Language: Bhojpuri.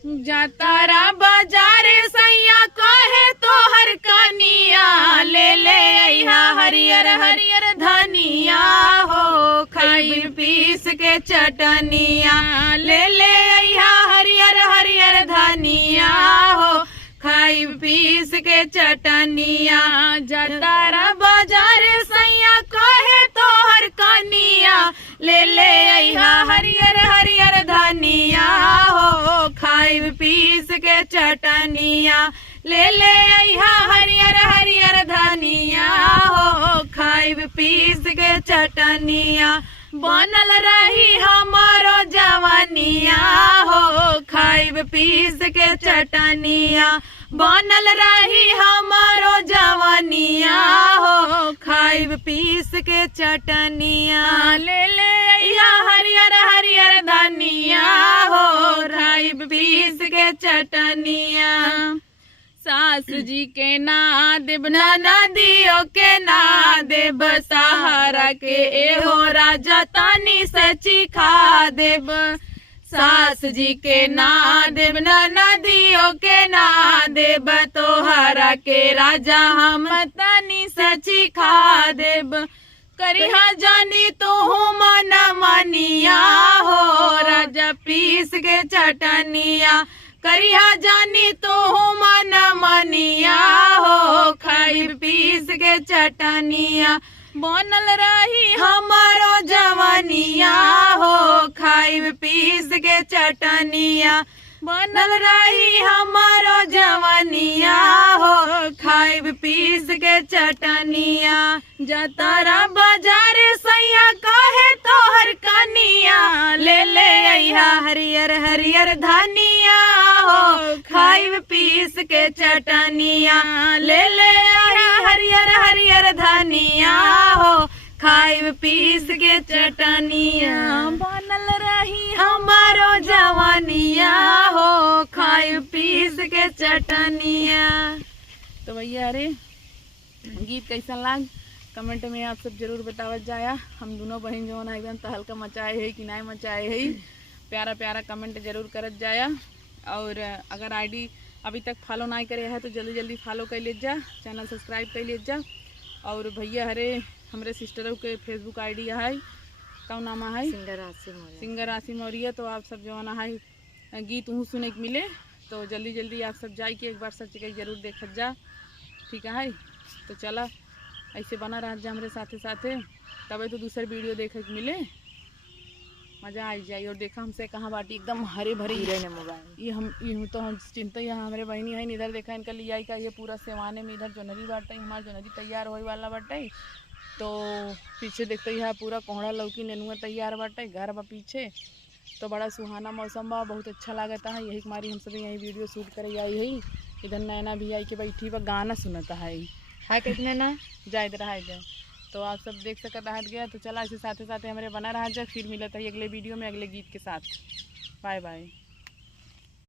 जातारा बाजार सैया कहे तो हर कनिया ले ले अइहा हरियर हरियर धनिया हो खाई पीस के चटनिया ले ले अइहा हरियर हरियर धनिया हो खाई पीस के चटनिया। जातारा बाजार सैया कहे तो हर कनिया ले ले अइहा हरियर हरियर धनिया हो खाई पीस के चटनिया ले ले अइहा हरियर हरियर धनिया हो खाई पीस के चटनिया। बनल रही हमारो जवानिया हो खाई पीस के चटनिया बनल रही हमारो जवानिया हो खाई पीस के चटनिया ले ले अइहा हरियर हरियर धनिया हो खाई पीस के चटनिया। सास जी के ना देब नदियों के ना देब सहारा के एहो राजा तानी से चिखा देब। सास जी के ना देब नदियों के ना देब तोहरा के राजा हम तानी से चिखा देब। करिहा जानी तो मन मनिया हो राजा पीस के चटनिया करिहा जानी तो मन मनिया हो खाई पीस के चटनिया बनल रही हमारो जवानिया हो खाई पीस के चटनिया बनल रही हमारो जवानिया हो खाई पीस के चटनिया। जातारा बाजार सैया कहे तो हर कनिया ले ले अइहा हरियर हरियर धनिया हो खाई पीस के चटनिया ले ले अइहा हरियर हरियर धनिया हो खाई पीस के चटनिया बनल रही हमारो जवानिया हो खाई पीस के चटनिया। तो भैया अरे गीत कैसा लाग कमेंट में आप सब जरूर बतावत जाया। हम दोनों बहन जो ना एकदम तहलका मचाए है कि नहीं मचाए है प्यारा प्यारा कमेंट जरूर करत जाया। और अगर आईडी अभी तक फॉलो नहीं करे है तो जल्दी जल्दी फॉलो कर ले जा चैनल सब्सक्राइब कर ले जा। और भैया हरे हमारे सिस्टरों के फेसबुक आईडी है कौन नाम है सिंगर राशि मौर्य। तो आप सब जो ना है गीत वहाँ सुने के मिले तो जल्दी जल्दी आप सब जाए कि एक बार सर्च करके जरूर देखत जा ठीक है। तो चला ऐसे बना रह जा हमारे साथे साथे तब तो दूसरा वीडियो देखे के मिले मज़ा आई जाए। और देखा हमसे कहाँ बाटी एकदम हरे भरे मोबाइल ये तो हम चिंता यहाँ हमारे बहनी है इधर देखा इनका लिया का ये पूरा सेवाने में इधर जोनरी बाटे हमारे जोनरी तैयार होने वाला बाटे। तो पीछे देखते ही पूरा कोहड़ा लौकी नेनुआ तैयार बाटे घर बा पीछे। तो बड़ा सुहाना मौसम बा बहुत अच्छा लगता है। यही हमारी हम सब यही वीडियो शूट करे आई है। इधर नैना भी आई के बैठी बा गाना सुनता है कितने ना जा इधर है इधर। तो आप सब देख सकता है गया। तो चला इसे साथे साथे हमारे बना रहा जा फिर मिलता है अगले वीडियो में अगले गीत के साथ। Bye by.